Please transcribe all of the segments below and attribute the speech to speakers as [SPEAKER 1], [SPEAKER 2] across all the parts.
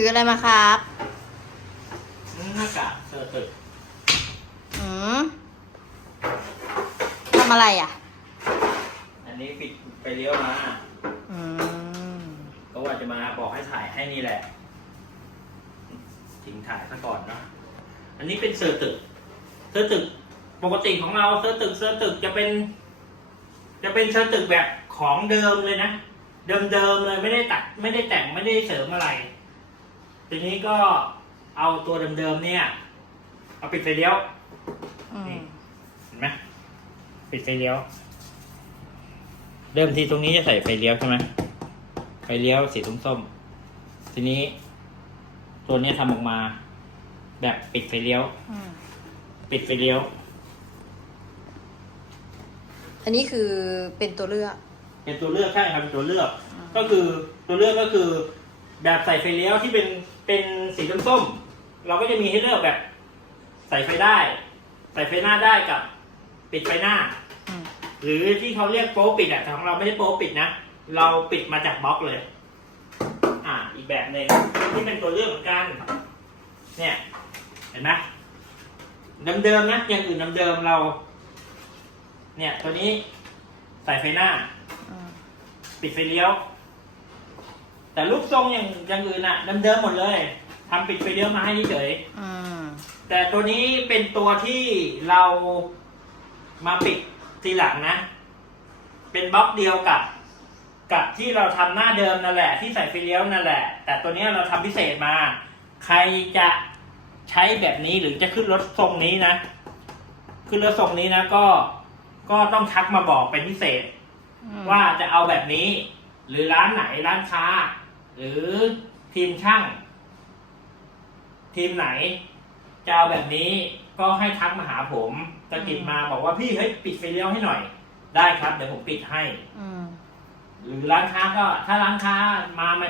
[SPEAKER 1] ถืออะไรมาครับ
[SPEAKER 2] หน้ากากเซอร์ตึก
[SPEAKER 1] อืมทำอะไรอะ
[SPEAKER 2] อันนี้ปิดไปเลี้ยวมา
[SPEAKER 1] อืม
[SPEAKER 2] ก็ว่าจะมาบอกให้ถ่ายให้นี่แหละทิ้งถ่ายซะก่อนเนาะอันนี้เป็นเซอร์ตึกเซอร์ตึก ปกติของเราเซอร์ตึกเซอร์ตึกจะเป็น จะเป็นเซอร์ตึกแบบของเดิมเลยนะ เดิมๆเลยไม่ได้ตัดไม่ได้แต่งไม่ได้เสริมอะไร ทีนี้ก็เอาตัวเดิมๆเนี่ย เอาปิดไฟเลี้ยว
[SPEAKER 1] อืม
[SPEAKER 2] เห็นไหมปิดไฟเลี้ยวเดิมทีตรงนี้จะใส่ไฟเลี้ยวใช่ไหมไฟเลี้ยวสีส้มๆทีนี้ ตัวเนี้ยทำออกมา แบบปิดไฟเลี้ยว
[SPEAKER 1] อืม
[SPEAKER 2] ปิดไฟเลี้ยว
[SPEAKER 1] อันนี้คือเป็นตัวเลือก
[SPEAKER 2] เป็นตัวเลือกใช่ครับเป็นตัวเลือก ก็คือตัวเลือกก็คือ แบบใส่ไฟเลี้ยวที่เป็น เป็นสีส้มๆเราก็จะมีให้เลือกแบบ ใส่ไฟได้ ใส่ไฟหน้าได้กับ ปิดไฟหน้า
[SPEAKER 1] อืม
[SPEAKER 2] หรือที่เขาเรียกโป๊ปิดอะแต่ของเราไม่ได้โป๊ปิดนะ เราปิดมาจากบล็อกเลย อ่า อีกแบบหนึ่งที่เป็นตัวเลือกเหมือนกัน เนี่ย เห็นไหมเดิมๆนะอย่างอื่นเดิมๆเรา เนี่ย ตัวนี้ใส่ไฟหน้า
[SPEAKER 1] อืม
[SPEAKER 2] ปิดไฟเลี้ยว แต่รูปทรงอย่างอย่างอื่นอะเดิมๆหมดเลยทำปิดไฟเลี้ยวมาให้เฉย
[SPEAKER 1] อืม
[SPEAKER 2] แต่ตัวนี้เป็นตัวที่เรามาปิดทีหลังนะ เป็นบล็อกเดียวกับ กับที่เราทำหน้าเดิมนั่นแหละ ที่ใส่ไฟเลี้ยวนั่นแหละ แต่ตัวนี้เราทำพิเศษมา ใครจะใช้แบบนี้หรือจะขึ้นรถทรงนี้นะ ขึ้นรถทรงนี้นะก็ก็ต้องทักมาบอกเป็นพิเศษ
[SPEAKER 1] อืม
[SPEAKER 2] ว่าจะเอาแบบนี้ หรือร้านไหนร้านค้า หรือทีมช่าง ทีมไหนจะเอาแบบนี้ก็ให้ทักมาหาผมตะกิดมาบอกว่าพี่เฮ้ยปิดไฟเลี้ยวให้หน่อย ได้ครับเดี๋ยวผมปิดให้
[SPEAKER 1] อืม
[SPEAKER 2] หรือร้านค้าก็ ถ้าร้านค้ามามา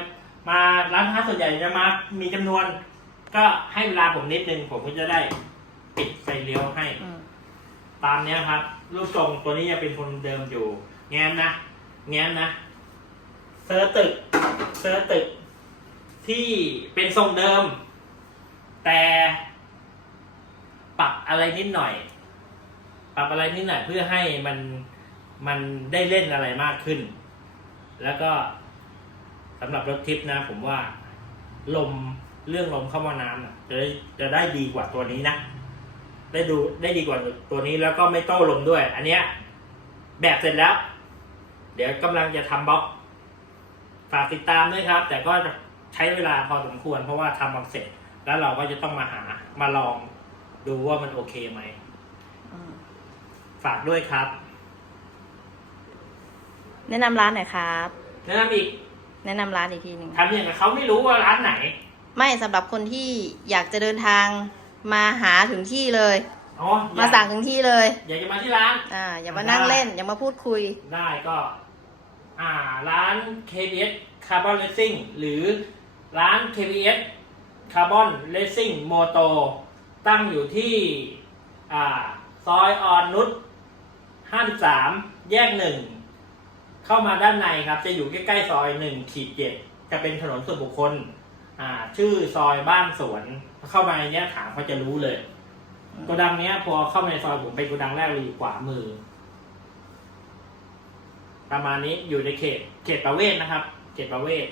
[SPEAKER 2] มาร้านค้าส่วนใหญ่จะมามีจำนวน ก็ให้เวลาผมนิดนึงผมก็จะได้ปิดไฟเลี้ยวให้
[SPEAKER 1] อืม
[SPEAKER 2] ตามเนี้ยครับ รูปทรงตัวนี้ยังเป็นคนเดิมอยู่ แง้มนะ แง้มนะ เซอร์ตึก เซอร์ตึกที่เป็นทรงเดิม แต่ปรับอะไรนิดหน่อย ปรับอะไรนิดหน่อยเพื่อให้มันมันได้เล่นอะไรมากขึ้น แล้วก็สำหรับรถทิปนะ ผมว่าลมเรื่องลมเข้ามาน้ำจะได้จะได้ดีกว่าตัวนี้นะ ได้ดูได้ดีกว่าตัวนี้แล้วก็ไม่โต้ลมด้วย อันเนี้ยแบบเสร็จแล้ว เดี๋ยวกำลังจะทำบล็อก ฝากติดตามด้วยครับ แต่ก็จะใช้เวลาพอสมควร เพราะว่าทำบล็อกเสร็จ แล้วเราก็จะต้องมาหามาลองดูว่ามันโอเคไหม
[SPEAKER 1] อืม
[SPEAKER 2] ฝากด้วยครับ
[SPEAKER 1] แนะนำร้านหน่อยครับ
[SPEAKER 2] แนะนำอีก
[SPEAKER 1] แนะนำร้านอีกทีหนึ่ง
[SPEAKER 2] ทำอย่างกับเขาไม่รู้ว่าร้านไหน
[SPEAKER 1] ไม่สำหรับคนที่อยากจะเดินทางมาหาถึงที่เลย
[SPEAKER 2] อ๋ออย
[SPEAKER 1] มากสั่งถึงที่เลย
[SPEAKER 2] อยากจะมาที่ร้าน
[SPEAKER 1] อ่า อย่ามานั่งเล่น อย่ามาพูดคุย
[SPEAKER 2] ได้ก็ อ่าร้าน KBS Carbon Racing หรือร้าน KBS Carbon Racing Moto ตั้งอยู่ที่อ่าซอยอ่อนนุช53แยกหนึ่งเข้ามาด้านในครับจะอยู่ใกล้ๆซอย1ขีดเจ็ดจะเป็นถนนส่วนบุคคลอ่าชื่อซอยบ้านสวน เข้ามาในเนี้ยถามเขาจะรู้เลยโกดังเนี้ยพอเข้ามาในซอยผมเป็นโกดังแรกเลยอยู่ขวามือ ประมาณนี้อยู่ในเขต เขตประเวศนะครับ เขตประเวศ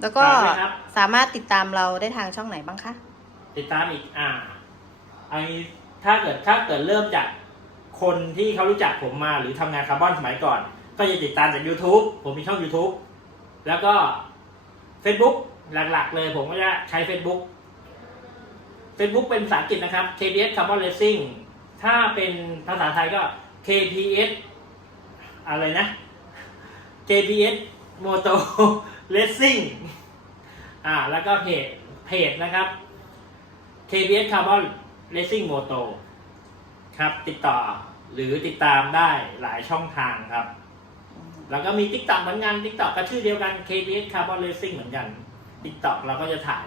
[SPEAKER 1] แล้วก็
[SPEAKER 2] ฝากด้วยครับ
[SPEAKER 1] สามารถติดตามเราได้ทางช่องไหนบ้างคะ
[SPEAKER 2] ติดตามอีกอ่าไอถ้าเกิดถ้าเกิดเริ่มจากคนที่เขารู้จักผมมาหรือทำงานคาร์บอนสมัยก่อน ก็จะติดตามจาก YouTube ผมมีช่อง YouTube แล้วก็ Facebook หลักๆ เลยผมก็จะใช้ Facebook Facebook เป็นภาษาอังกฤษนะครับ KBS Carbon Racing ถ้าเป็นภาษาไทยก็ KPS อะไรนะ KPS Moto Racing อ่าแล้วก็เพจเพจนะครับ KBS Carbon Racing Moto ครับติดต่อหรือติดตามได้หลายช่องทางครับ แล้วก็มี t ิ k t o k เหมือนกัน t ิ k t o k ก็ชื่อเดียวกัน KBS Carbon Racing เหมือนกัน t ิ k t o k เราก็จะถ่าย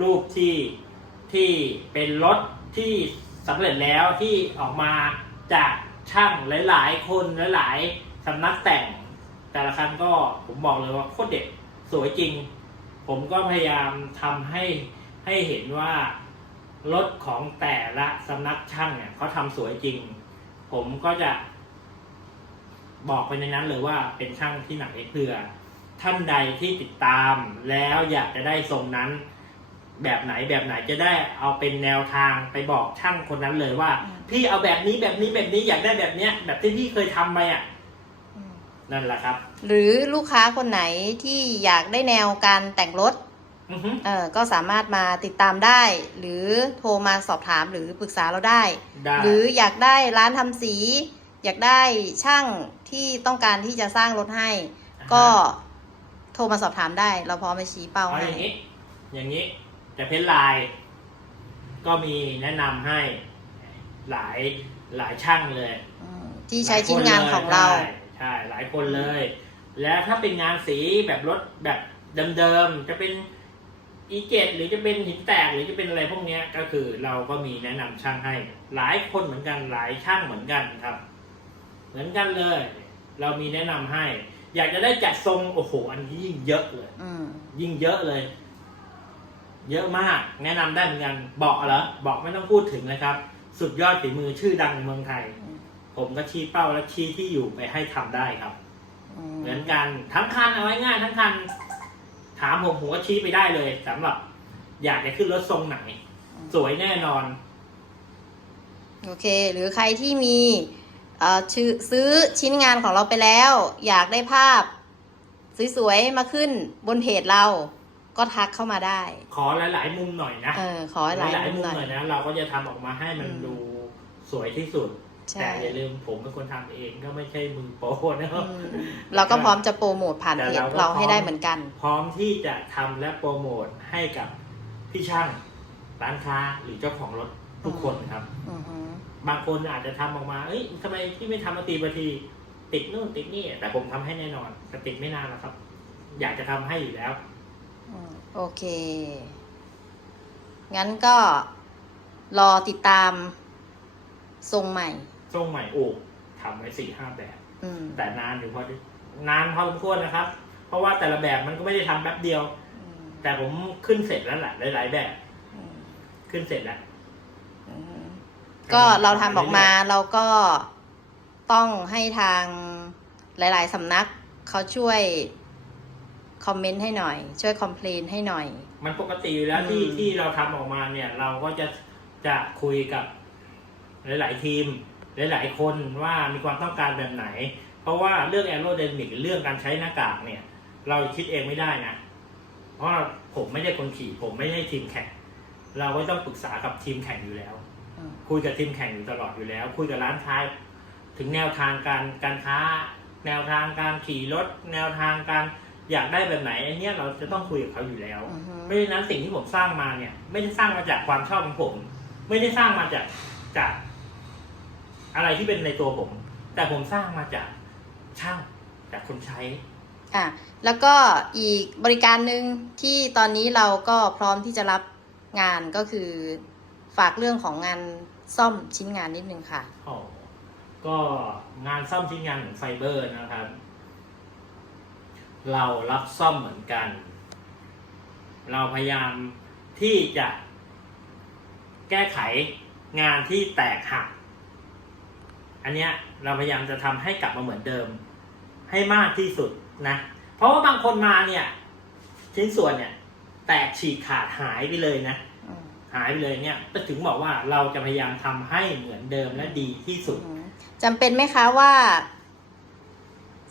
[SPEAKER 2] รูปที่ที่เป็นรถที่สำเร็จแล้วที่ออกมาจากช่างหลาย ๆ คนหลาย ๆ สำนักแต่งแต่ละคันก็ผมบอกเลยว่าโคตรเด็ดสวยจริง ผมก็พยายามทำให้ให้เห็นว่ารถของแต่ละสำนักช่างเนี่ยเขาทำสวยจริง ผมก็จะ บอกไปในนั้นเลยว่าเป็นช่างที่ไหนเพื่อท่านใดที่ติดตามแล้วอยากจะได้ทรงนั้น แบบไหนแบบไหนจะได้เอาเป็นแนวทางไปบอกช่างคนนั้นเลยว่า
[SPEAKER 1] อืม
[SPEAKER 2] พี่เอาแบบนี้แบบนี้แบบนี้อยากได้แบบเนี้ย แบบที่พี่เคยทำไปอะ
[SPEAKER 1] อืม
[SPEAKER 2] นั่นแหละครับ
[SPEAKER 1] หรือลูกค้าคนไหนที่อยากได้แนวการแต่งรถ
[SPEAKER 2] อือฮึ
[SPEAKER 1] เออก็สามารถมาติดตามได้ หรือโทรมาสอบถามหรือปรึกษาเราได้
[SPEAKER 2] ได้
[SPEAKER 1] หรืออยากได้ร้านทำสี อยากได้ช่างที่ต้องการที่จะสร้างรถให้ ก็โทรมาสอบถามได้ เราพร้อมไปชี้เป้า
[SPEAKER 2] เอา
[SPEAKER 1] ให้
[SPEAKER 2] อย่างนี้ อย่างนี้จะเพ้นท์ลาย ก็มีแนะนำให้หลายหลายช่างเลย
[SPEAKER 1] อืมที่ใช้ชิ้นงานของเรา
[SPEAKER 2] ใช่ ใช่หลายคนเลย แล้วถ้าเป็นงานสีแบบรถแบบเดิมๆจะเป็นอีเกตหรือจะเป็นหินแตกหรือจะเป็นอะไรพวกเนี้ยก็คือเราก็มีแนะนำช่างให้ หลายคนเหมือนกันหลายช่างเหมือนกันครับ เหมือนกันเลย เรามีแนะนำให้ อยากจะได้จัดทรงโอ้โหอันนี้ยิ่งเยอะเลย
[SPEAKER 1] อืม
[SPEAKER 2] ยิ่งเยอะเลย เยอะมาก แนะนำได้เหมือนกันบอกเหรอบอกไม่ต้องพูดถึงนะครับ สุดยอดฝีมือชื่อดังในเมืองไทย ผมก็ชี้เป้าและชี้ที่อยู่ไปให้ทำได้ครับ เหมือนกันทั้งคันเอาไว้ง่ายทั้งคัน ถามผมผมก็ชี้ไปได้เลยสำหรับ อยากจะขึ้นรถทรงไหน สวยแน่นอน
[SPEAKER 1] โอเค หรือใครที่มีเอ่อชื่อซื้อชิ้นงานของเราไปแล้ว อยากได้ภาพ สวยๆ มาขึ้นบนเพจเราก็ทักเข้ามาได้
[SPEAKER 2] ขอหลายๆมุมหน่อยนะ
[SPEAKER 1] เออ ขอหลาย
[SPEAKER 2] หลาย
[SPEAKER 1] มุ
[SPEAKER 2] ๆ
[SPEAKER 1] ม
[SPEAKER 2] มุม
[SPEAKER 1] หน่อย
[SPEAKER 2] หน่อยนะ เราก็จะทำออกมาให้มัน
[SPEAKER 1] อืม
[SPEAKER 2] ดูสวยที่สุด
[SPEAKER 1] ใช่
[SPEAKER 2] แต่อย่าลืมผมเป็นคนทำเองก็ไม่ใช่มือโปรนะครับ
[SPEAKER 1] อืมเราก็พร้อมจะโปรโมทผ่านเพจ
[SPEAKER 2] แต่เราก็
[SPEAKER 1] เราให้
[SPEAKER 2] พร้อม
[SPEAKER 1] ได้เหมือนกัน
[SPEAKER 2] พร้อมที่จะทำและโปรโมทให้กับพี่ช่างร้านค้าหรือเจ้าของรถทุกคนครับ
[SPEAKER 1] อือฮึ
[SPEAKER 2] บางคนอาจจะทำออกมา เอ้ยทำไมพี่ไม่ทำมาตีบาที ติดนู่นติดนี่ แต่ผมทำให้แน่นอนแต่ติดไม่นานแล้วครับ อยากจะทำให้อยู่แล้ว
[SPEAKER 1] อืมโอเค งั้นก็รอติดตามทรงใหม่
[SPEAKER 2] ทรงใหม่โอ้ทำไว้สี่ห้าแบบ
[SPEAKER 1] อืม
[SPEAKER 2] แต่นานอยู่พอดีนานพอสมควรนะครับ เพราะว่าแต่ละแบบมันก็ไม่ได้ทำแป๊บเดียว
[SPEAKER 1] อืม
[SPEAKER 2] แต่ผมขึ้นเสร็จแล้วแหละหลายๆแบบ
[SPEAKER 1] อืม
[SPEAKER 2] ขึ้นเสร็จแล้ว
[SPEAKER 1] อืมก็เราทำออกมาเราก็ต้องให้ทางหลาย ๆสำนักเขาช่วยคอมเมนต์ให้หน่อย ช่วยคอมเพลนให้หน่อย
[SPEAKER 2] มันปกติอยู่แล้วที่
[SPEAKER 1] อืม
[SPEAKER 2] ที่เราทำออกมาเนี่ย เราก็จะจะคุยกับหลาย ๆ ทีม หลาย ๆ คนว่ามีความต้องการแบบไหน เพราะว่าเรื่องแอโร d ด n มิกเรื่องการใช้หน้ากากเนี่ย เราคิดเองไม่ได้นะ เพราะว่าผมไม่ได้คนขี่ ผมไม่ได้ทีมแข่ง เราก็ต้องปรึกษากับทีมแข่งอยู่แล้ว
[SPEAKER 1] อืม
[SPEAKER 2] คุยกับทีมแข่งอยู่ตลอดอยู่แล้ว คุยกับร้านค้าถึงแนวทางการการค้า แนวทางการขี่รถ แนวทางการอยากได้แบบไหนอันเนี้ยเราจะต้องคุยกับเขาอยู่แล้ว
[SPEAKER 1] อือฮึ
[SPEAKER 2] ไม่ฉะนั้นสิ่งที่ผมสร้างมาเนี่ย ไม่ได้สร้างมาจากความชอบของผม ไม่ได้สร้างมาจากจาก อะไรที่เป็นในตัวผม แต่ผมสร้างมาจากช่างจากคนใช้
[SPEAKER 1] อะแล้วก็อีกบริการหนึ่งที่ตอนนี้เราก็พร้อมที่จะรับงานก็คือฝากเรื่องของงานซ่อมชิ้นงานนิดนึงค่ะ
[SPEAKER 2] อ๋อก็งานซ่อมชิ้นงานของไฟเบอร์นะครับ เรารับซ่อมเหมือนกัน เราพยายามที่จะแก้ไขงานที่แตกหัก อันเนี้ยเราพยายามจะทำให้กลับมาเหมือนเดิม ให้มากที่สุดนะ เพราะว่าบางคนมาเนี่ย ชิ้นส่วนเนี่ย แตกฉีกขาดหายไปเลยนะ
[SPEAKER 1] อืม
[SPEAKER 2] หายไปเลยเนี่ยก็ถึงบอกว่าเราจะพยายามทำให้เหมือนเดิมและดีที่สุด
[SPEAKER 1] อืมจำเป็นไหมคะว่า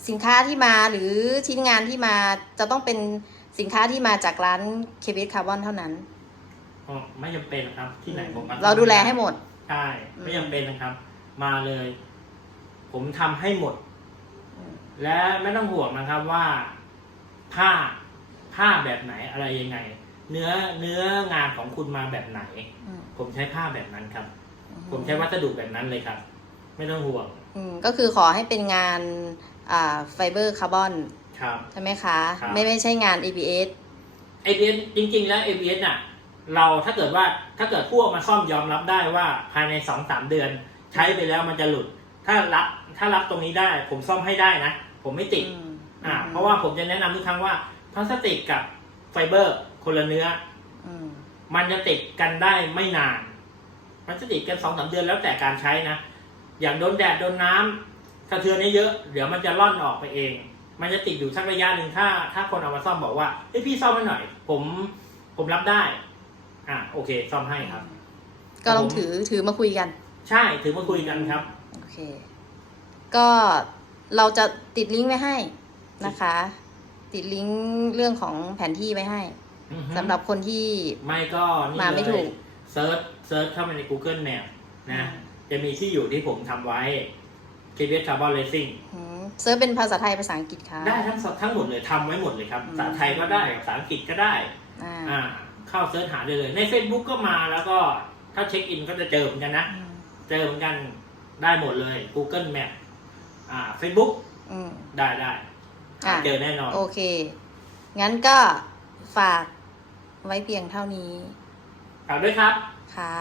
[SPEAKER 1] สินค้าที่มาหรือชิ้นงานที่มาจะต้องเป็นสินค้าที่มาจากร้านเคบิสคาร์บอนเท่านั้น
[SPEAKER 2] อ๋อไม่จำเป็นครับที่ไหนผมก็ทำ
[SPEAKER 1] เราดูแลให้หมด
[SPEAKER 2] ใช่ไม่จำเป็นนะครับ มาเลย ผมทำให้หมด
[SPEAKER 1] อืม
[SPEAKER 2] และไม่ต้องห่วงนะครับว่าผ้าผ้าแบบไหนอะไรยังไง เนื้อเนื้องานของคุณมาแบบไหน
[SPEAKER 1] อืม
[SPEAKER 2] ผมใช้ผ้าแบบนั้นครับ ผมใช้วัสดุแบบนั้นเลยครับ ไม่ต้องห่วง
[SPEAKER 1] อืมก็คือขอให้เป็นงานอ่าไฟเบอร์คาร์บอน
[SPEAKER 2] ครับ
[SPEAKER 1] ใช่ไหมคะ
[SPEAKER 2] ครับ
[SPEAKER 1] ไม่ไม่ใช่งาน ABS
[SPEAKER 2] ABS จริง ๆ แล้ว ABS น่ะ เราถ้าเกิดว่าถ้าเกิดพวกมาซ่อมยอมรับได้ว่าภายในสองสามเดือน ใช้ไปแล้วมันจะหลุด ถ้ารับถ้ารับตรงนี้ได้ ผมซ่อมให้ได้นะ ผมไม่ติด
[SPEAKER 1] อืม
[SPEAKER 2] อ่าเพราะว่าผมจะแนะนำทุกครั้งว่าพลาสติกกับไฟเบอร์คนละเนื้อ
[SPEAKER 1] อืม
[SPEAKER 2] มันจะติดกันได้ไม่นานมันจะติดกันสองสามเดือนแล้วแต่การใช้นะ อย่างโดนแดดโดนน้ำกระเทือนเยอะๆเดี๋ยวมันจะล่อนออกไปเอง มันจะติดอยู่สักระยะหนึ่งถ้า ถ้าคนเอามาซ่อมบอกว่าเฮ้ยพี่ซ่อมให้หน่อย ผมผมรับได้ อะโอเค ซ่อมให้ครับ
[SPEAKER 1] ก็ลองถือถือมาคุยกัน
[SPEAKER 2] ใช่ถือมาคุยกันครับ
[SPEAKER 1] โอ เค ก็เราจะติดลิงก์ไว้ให้นะคะ ติดลิงก์เรื่องของแผนที่ไว้ให้
[SPEAKER 2] อือฮึ
[SPEAKER 1] สำหรับคนที่
[SPEAKER 2] ไม่ก็นี่
[SPEAKER 1] มาไม่
[SPEAKER 2] เล
[SPEAKER 1] ถู
[SPEAKER 2] ย
[SPEAKER 1] ก
[SPEAKER 2] เซิร์ชเซิร์ชเข้ามาใน Google Map นะ จะมีที่อยู่ที่ผมทำไว้ k b s Carbon Racing
[SPEAKER 1] อืมเซิร์ชเป็นภาษาไทยภาษาอังกฤษค่ะ
[SPEAKER 2] ได้ทั้งสทั้งหมดเลยทำไว้หมดเลยครับ
[SPEAKER 1] อืม
[SPEAKER 2] ภาษาไทยก็ได้ภาษาอังกฤษก็ได้
[SPEAKER 1] อ่า
[SPEAKER 2] อ่า เข้าเซิร์ชหาได้เลย ใน Facebook ก็มาแล้วก็ถ้าเช็คอินก็จะเจอเหมือนกันนะ
[SPEAKER 1] อืม
[SPEAKER 2] เจอเหมือนกัน ได้หมดเลย Google Map อ่า Facebook
[SPEAKER 1] อืม
[SPEAKER 2] ได้ได้
[SPEAKER 1] อะ
[SPEAKER 2] เจอแน่นอน
[SPEAKER 1] โอเค งั้นก็ฝากไว้เพียงเท่านี้
[SPEAKER 2] ฝากด้วยครับ
[SPEAKER 1] ค่ะ